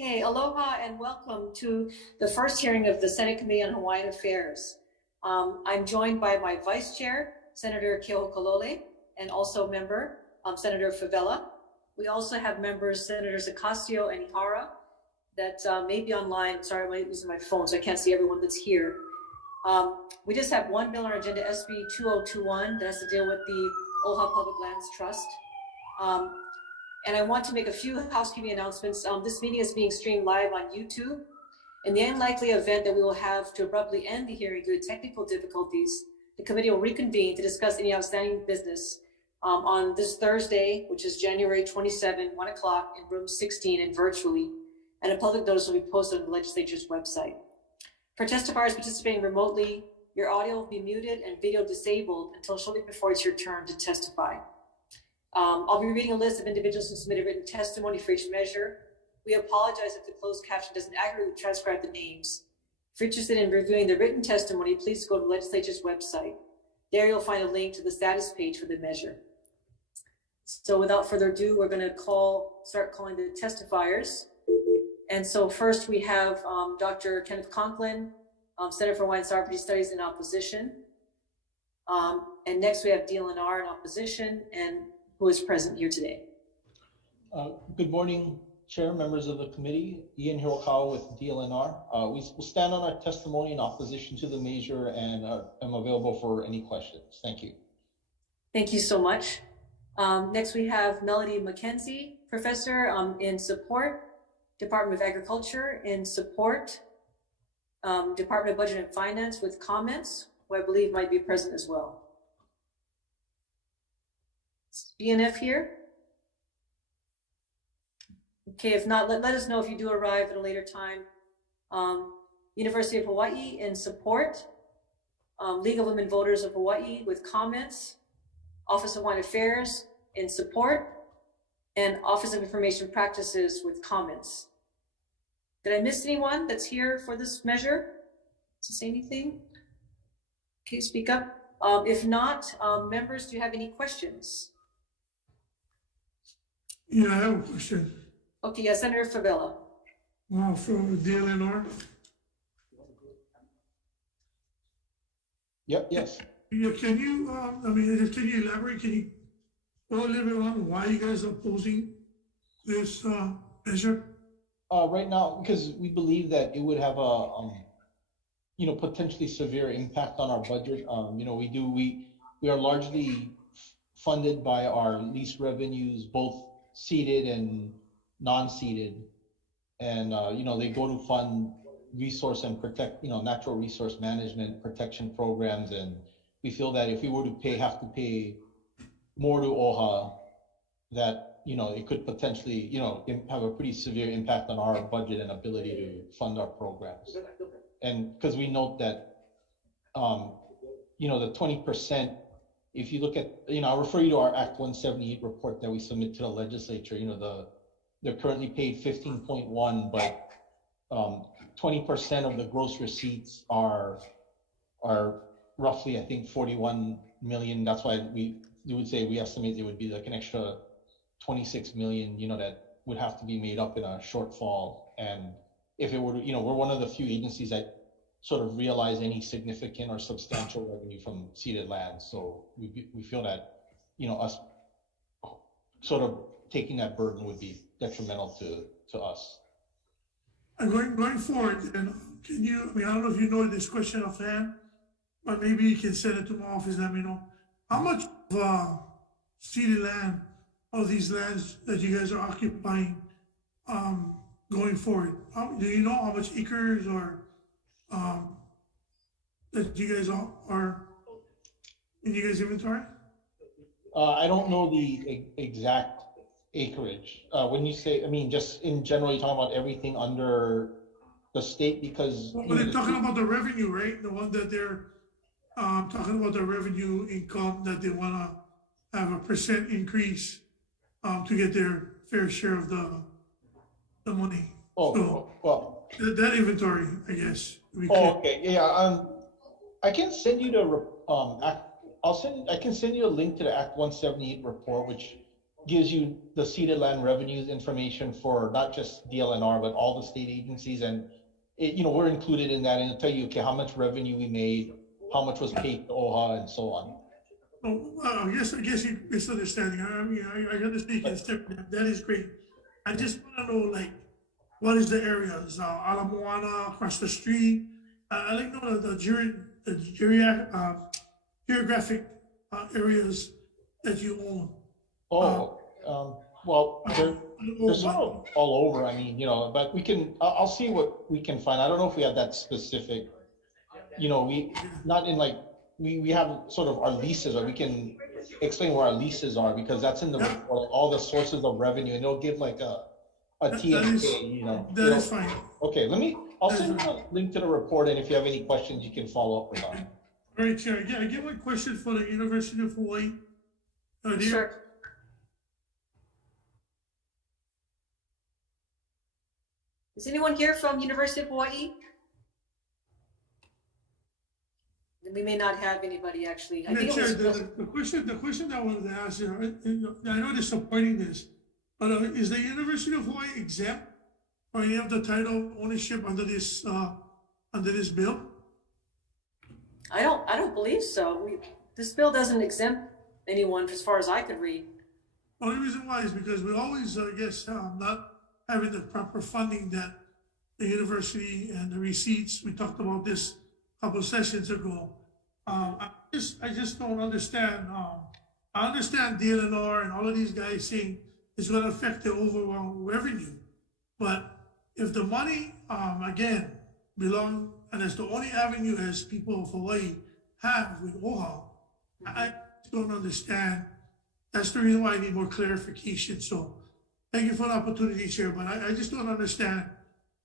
Okay, aloha and welcome to the first hearing of the Senate Committee on Hawaiian Affairs. I'm joined by my Vice Chair, Senator Keohokalole, and also member, Senator Favela. We also have members, Senators Ocasio and Ihara, that may be online. Sorry, I'm using my phone, so I can't see everyone that's here. We just have one bill on our agenda, SB 2021, that has to deal with the OHA Public Lands Trust. And I want to make a few housekeeping announcements. This meeting is being streamed live on YouTube. In the unlikely event that we will have to abruptly end the hearing due to technical difficulties, the committee will reconvene to discuss any outstanding business on this Thursday, which is January 27, 1 o'clock in room 16 and virtually, and a public notice will be posted on the legislature's website. For testifiers participating remotely, your audio will be muted and video disabled until shortly before it's your turn to testify. I'll be reading a list of individuals who submitted written testimony for each measure. We apologize if the closed caption doesn't accurately transcribe the names. If you're interested in reviewing the written testimony, please go to the legislature's website. There you'll find a link to the status page for the measure. So without further ado, we're going to start calling the testifiers. And so first we have Dr. Kenneth Conklin, Center for Hawaiian Sovereignty Studies in opposition. And next we have DLNR in opposition, and who is present here today. Good morning, Chair, members of the committee. Ian Hirokawa with DLNR. We will stand on our testimony in opposition to the measure and am available for any questions. Thank you. Thank you so much. Next we have Melody McKenzie, Professor in support, Department of Agriculture in support, Department of Budget and Finance with comments, who I believe might be present as well. BNF here? Okay, if not, let us know if you do arrive at a later time. University of Hawaii in support, League of Women Voters of Hawaii with comments, Office of Hawaiian Affairs in support, and Office of Information Practices with comments. Did I miss anyone that's here for this measure to say anything? Okay, speak up. If not, members, do you have any questions? Yeah, I have a question. Okay, yeah, Senator Favela. From DLNR. Yep, yes. Yeah, can you, can you elaborate? Can you go a little bit on why you guys are opposing this measure? Right now, because we believe that it would have a, potentially severe impact on our budget. We are largely funded by our lease revenues, both seeded and non-seeded, and they go to fund resource and protect, natural resource management protection programs, and we feel that if we were to have to pay more to OHA, that it could potentially have a pretty severe impact on our budget and ability to fund our programs. And because we note that the 20%, if you look at, I'll refer you to our Act 178 report that we submit to the legislature. They're currently paid 15.1, but 20% of the gross receipts are roughly, I think, 41 million. That's why we would say we estimate it would be like an extra 26 million, that would have to be made up in a shortfall. And if it were to, we're one of the few agencies that sort of realize any significant or substantial revenue from ceded land. So we feel that, us sort of taking that burden would be detrimental to us. And going forward, and can you, I don't know if you know this question offhand, but maybe you can send it to my office, let me know. How much ceded land of these lands that you guys are occupying going forward? Do you know how much acres or that you guys are in you guys' inventory? I don't know the exact acreage. When you say, just in general, you're talking about everything under the state, because they're talking about the revenue, right? The one that they're talking about the revenue income that they want to have a % increase to get their fair share of the money. Oh, so well, that inventory, I guess. Okay, yeah. I can send you the I can send you a link to the Act 178 report, which gives you the ceded land revenues information for not just DLNR, but all the state agencies. And we're included in that, and it'll tell you, okay, how much revenue we made, how much was paid to OHA, and so on. Oh, I guess you misunderstanding. I mean, I understand it's different. That is great. I just want to know, like, what is the areas? Ala Moana, across the street. I like to know the geographic areas that you own. Well, they're sort of all over. I mean, but we can. I'll see what we can find. I don't know if we have that specific. We not in like. We have sort of our leases, or we can explain where our leases are, because that's in the report, all the sources of revenue, and it'll give like a TMK, That is fine. Okay, I'll send you a link to the report, and if you have any questions, you can follow up with us. All right, Chair. Yeah, I get one question for the University of Hawaii. Sure. Is anyone here from University of Hawaii? We may not have anybody actually. I think Chair, the question I wanted to ask you, I know they're supporting this, but is the University of Hawaii exempt for any of the title ownership under this bill? I don't believe so. This bill doesn't exempt anyone as far as I could read. The only reason why is because we always, I guess, not having the proper funding that the university and the receipts, we talked about this a couple of sessions ago. I just don't understand. I understand DLNR and all of these guys saying it's going to affect the overall revenue. But if the money, again, belong, and it's the only avenue as people of Hawaii have with OHA, I don't understand. That's the reason why I need more clarification. So thank you for the opportunity, Chair, but I just don't understand.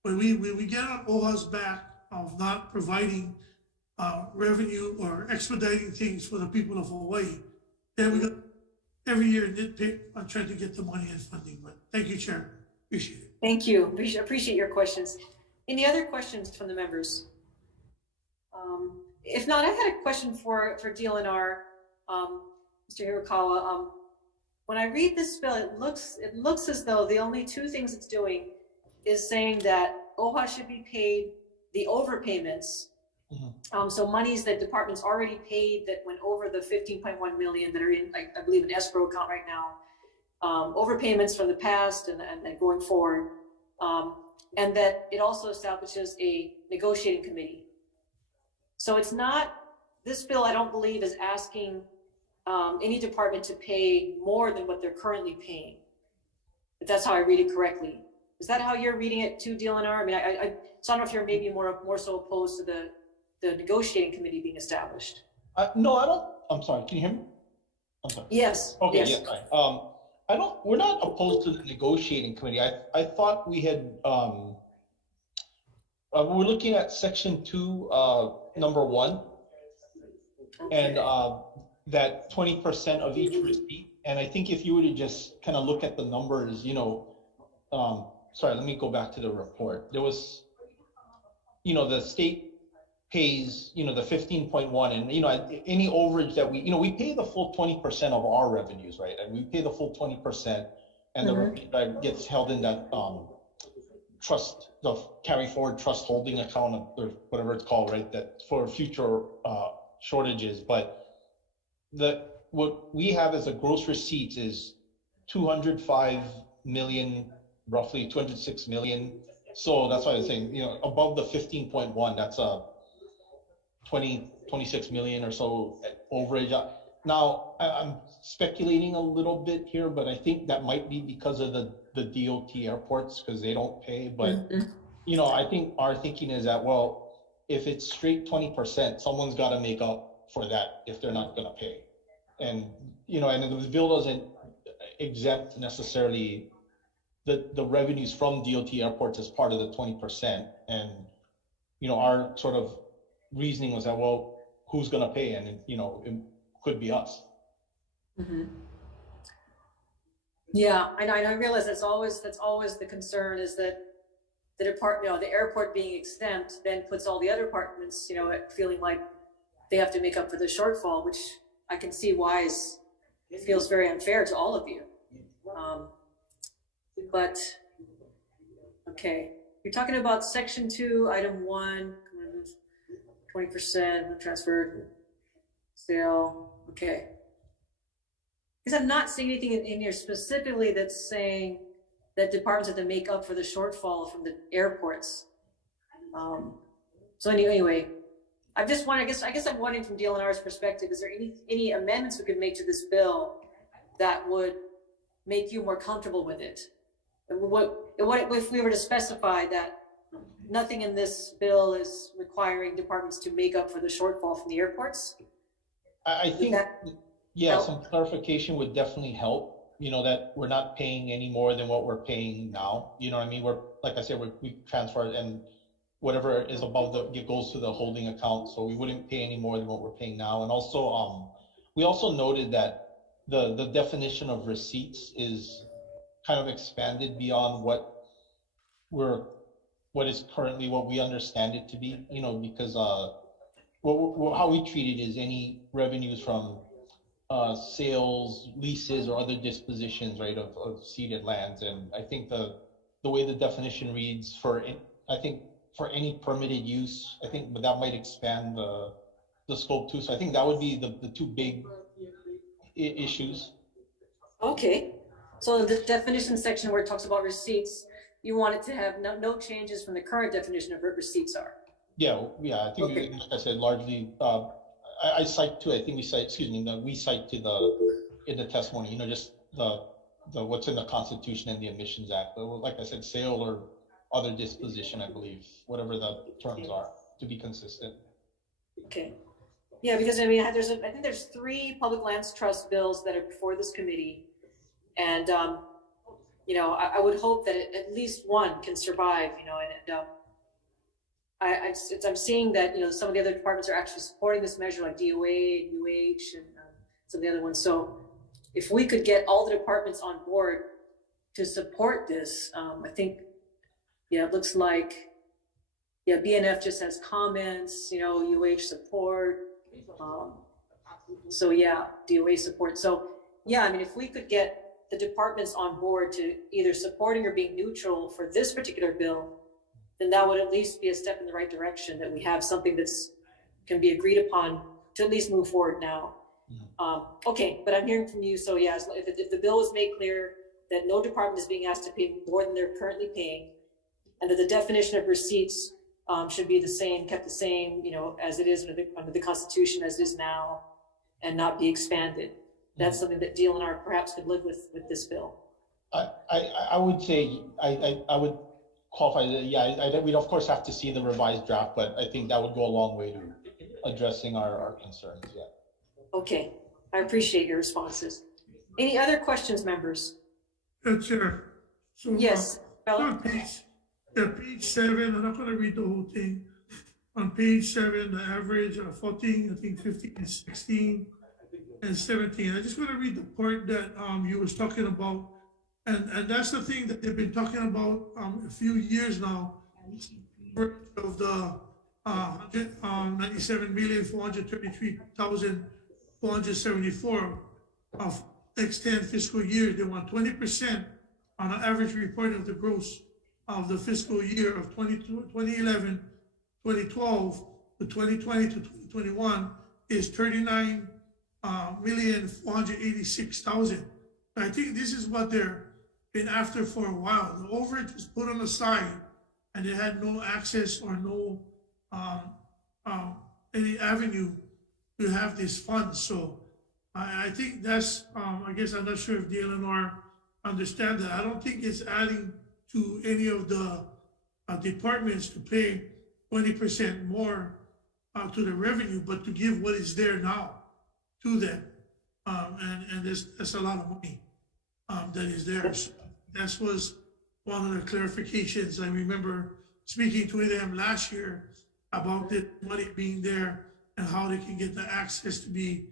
When we get on OHA's back of not providing revenue or expediting things for the people of Hawaii, then we got every year nitpick on trying to get the money and funding. But thank you, Chair. Appreciate it. Thank you. Appreciate your questions. Any other questions from the members? If not, I had a question for DLNR, Mr. Hirokawa. When I read this bill, it looks as though the only two things it's doing is saying that OHA should be paid the overpayments. So monies that departments already paid that went over the 15.1 million that are in, I believe, an escrow account right now. Overpayments from the past and going forward. And that it also establishes a negotiating committee. So it's not, this bill, I don't believe, is asking any department to pay more than what they're currently paying. If that's how I read it correctly. Is that how you're reading it too, DLNR? I mean, so I don't know if you're maybe more so opposed to the negotiating committee being established. No, I don't. I'm sorry. Can you hear me? I'm sorry. Yes. Okay. Yes. Yes. We're not opposed to the negotiating committee. I thought we had. We're looking at section 2, number 1, and that 20% of each receipt. And I think if you were to just kind of look at the numbers, sorry, let me go back to the report. There was, the state pays, the 15.1, and, any overage that we pay the full 20% of our revenues, right? And we pay the full 20%, and the revenue that gets held in that trust, the carry forward trust holding account, or whatever it's called, right? That for future shortages. But what we have as a gross receipts is 205 million, roughly 206 million. So that's why I was saying, above the 15.1, that's a 26 million or so overage. Now, I'm speculating a little bit here, but I think that might be because of the DOT airports, because they don't pay. But, I think our thinking is that, well, if it's straight 20%, someone's got to make up for that if they're not going to pay. And, and the bill doesn't exempt necessarily the revenues from DOT airports as part of the 20%. And, our sort of reasoning was that, well, who's going to pay? And, it could be us. Yeah, I realize that's always the concern, is that the department, the airport being exempt then puts all the other departments, feeling like they have to make up for the shortfall, which I can see why it feels very unfair to all of you. But, okay. You're talking about section 2, item 1, 20% transferred sale. Okay. Because I'm not seeing anything in here specifically that's saying that departments have to make up for the shortfall from the airports. So anyway, I just want, I guess I'm wondering from DLNR's perspective, is there any amendments we could make to this bill that would make you more comfortable with it? What if we were to specify that nothing in this bill is requiring departments to make up for the shortfall from the airports? I think, yeah, some clarification would definitely help, you know, that we're not paying any more than what we're paying now. You know what I mean? We're, like I said, we transfer and whatever is above it goes to the holding account. So we wouldn't pay any more than what we're paying now. And also, we also noted that the definition of receipts is kind of expanded beyond what is currently what we understand it to be, you know, because how we treat it is any revenues from sales, leases, or other dispositions, right, of ceded lands. And I think the way the definition reads for any permitted use, I think that might expand the scope too. So I think that would be the two big issues. Okay. So the definition section where it talks about receipts, you want it to have no changes from the current definition of what receipts are. Yeah. I think, okay. Like I said, largely, I cite to, I think we cite, we cite to in the testimony, you know, just the what's in the Constitution and the Admissions Act. But like I said, sale or other disposition, I believe, whatever the terms are, to be consistent. Okay. Yeah, because I mean, I think there's 3 public lands trust bills that are before this committee. And, you know, I would hope that at least one can survive, you know, and I'm seeing that, you know, some of the other departments are actually supporting this measure, like DOA, UH, and some of the other ones. So if we could get all the departments on board to support this, I think, yeah, it looks like, yeah, BNF just has comments, you know, UH support. So yeah, DOA support. So yeah, I mean, if we could get the departments on board to either supporting or being neutral for this particular bill, then that would at least be a step in the right direction, that we have something that's can be agreed upon to at least move forward now. Okay, but I'm hearing from you. So yeah, if the bill is made clear that no department is being asked to pay more than they're currently paying, and that the definition of receipts should be the same, kept the same, you know, as it is under the Constitution as it is now, and not be expanded. That's something that DLNR perhaps could live with this bill. I would say I would qualify that. Yeah, we'd of course have to see the revised draft, but I think that would go a long way to addressing our concerns. Yeah. Okay, I appreciate your responses. Any other questions, members? Chair. So, yes. Page 7. I'm not going to read the whole thing. On page 7, the average 14, I think 15 and 16. And 17. I just want to read the part that you was talking about, and that's the thing that they've been talking about a few years now, of the 97,433,474 of next 10 fiscal year. They want 20% on an average report of the gross of the fiscal year of 2011, 2012 to 2020 to 2021 is 39,486,000. I think this is what they're been after for a while. The overage was put on the side, and they had no access or no any avenue to have these funds. So I think that's I guess I'm not sure if DLNR understand that. I don't think it's adding to any of the departments to pay 20% more to the revenue, but to give what is there now to them, and that's a lot of money that is there. So that was one of the clarifications. I remember speaking to them last year about the money being there and how they can get the access to be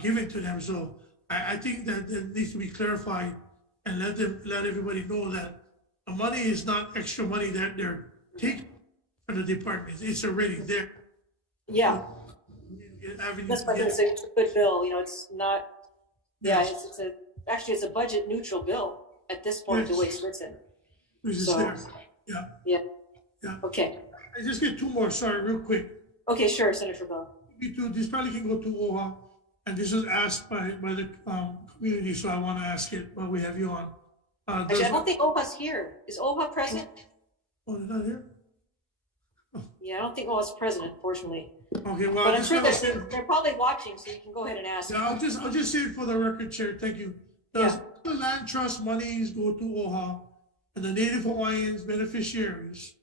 given to them. So I think that needs to be clarified, and let everybody know that the money is not extra money that they're taking from the departments. It's already there. Yeah. That's why it's a good bill. You know, it's not. Yeah, it's a actually, it's a budget neutral bill at this point, the way it's written. Which is So- there. Yeah. Yeah. Yeah. Okay. I just get two more, sorry, real quick. Okay, sure, Senator Bell. This probably can go to OHA, and this was asked by the community, so I want to ask it while we have you on. Actually, I don't think OHA's here. Is OHA present? Oh, they're not here? Yeah, I don't think OHA's present, unfortunately. Okay, well, But I I'm just sure want to that say, they're probably watching, so you can go ahead and ask. yeah, I'll just say it for the record, Chair, thank you. Does the land trust monies go to OHA and the Native Hawaiians beneficiaries?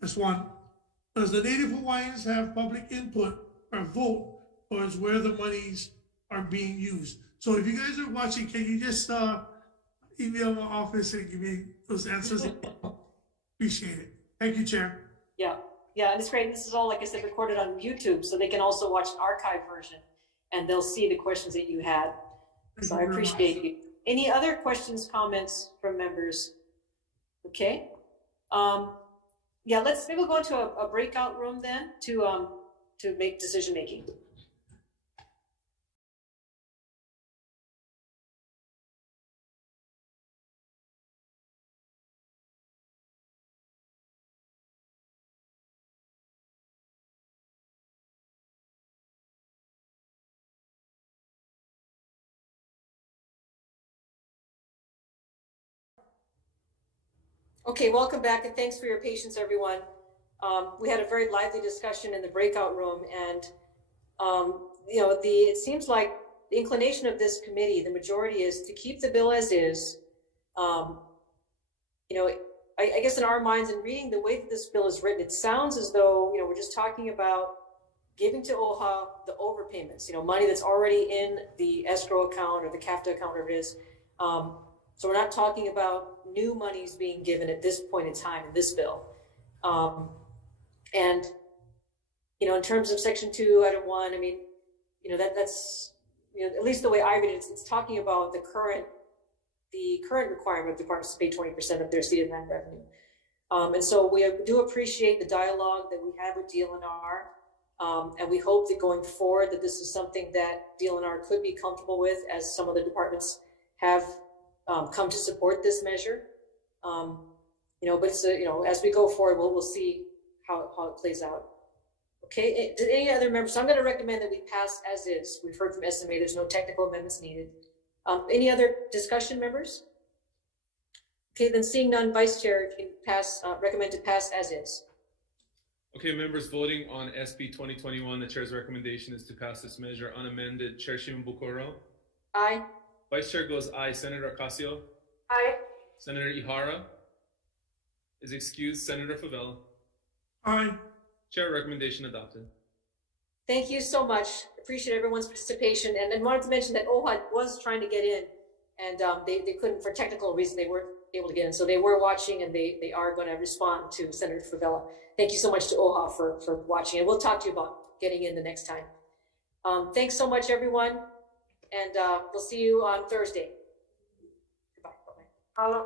That's one. Does the Native Hawaiians have public input or vote towards where the monies are being used? So if you guys are watching, can you just email my office and give me those answers? Appreciate it. Thank you, Chair. Yeah, yeah, and it's great. This is all, like I said, recorded on YouTube, so they can also watch an archive version, and they'll see the questions that you had. So I appreciate you. Any other questions, comments from members? Okay. Yeah, maybe we'll go into a breakout room then to make decision making. Okay, welcome back, and thanks for your patience, everyone. We had a very lively discussion in the breakout room, and it seems like the inclination of this committee, the majority, is to keep the bill as is. I guess in our minds, and reading the way that this bill is written, it sounds as though we're just talking about giving to OHA the overpayments, money that's already in the escrow account or the CAFTA account, whatever it is. So we're not talking about new monies being given at this point in time in this bill. And, in terms of Section 2, Item 1, I mean, that's, at least the way I read it, it's talking about the current requirement of departments to pay 20% of their ceded land revenue. And so we do appreciate the dialogue that we have with DLNR. And we hope that going forward that this is something that DLNR could be comfortable with, as some of the departments have come to support this measure. But it's as we go forward, we'll see how it plays out. Okay, any other members? So I'm going to recommend that we pass as is. We've heard from SMA, there's no technical amendments needed. Any other discussion, members? Okay, then seeing none, Vice Chair, can recommend to pass as is. Okay, members voting on SB 2021, the Chair's recommendation is to pass this measure unamended. Chair Shimabukuro? Aye. Vice Chair goes aye. Senator Ocasio? Aye. Senator Ihara is excused. Senator Favela? Aye. Chair, recommendation adopted. Thank you so much. Appreciate everyone's participation. And I wanted to mention that OHA was trying to get in, and they couldn't, for technical reasons, they weren't able to get in. So they were watching, and they are going to respond to Senator Favela. Thank you so much to OHA for watching, and we'll talk to you about getting in the next time. Thanks so much, everyone, and we'll see you on Thursday. Goodbye. Bye-bye.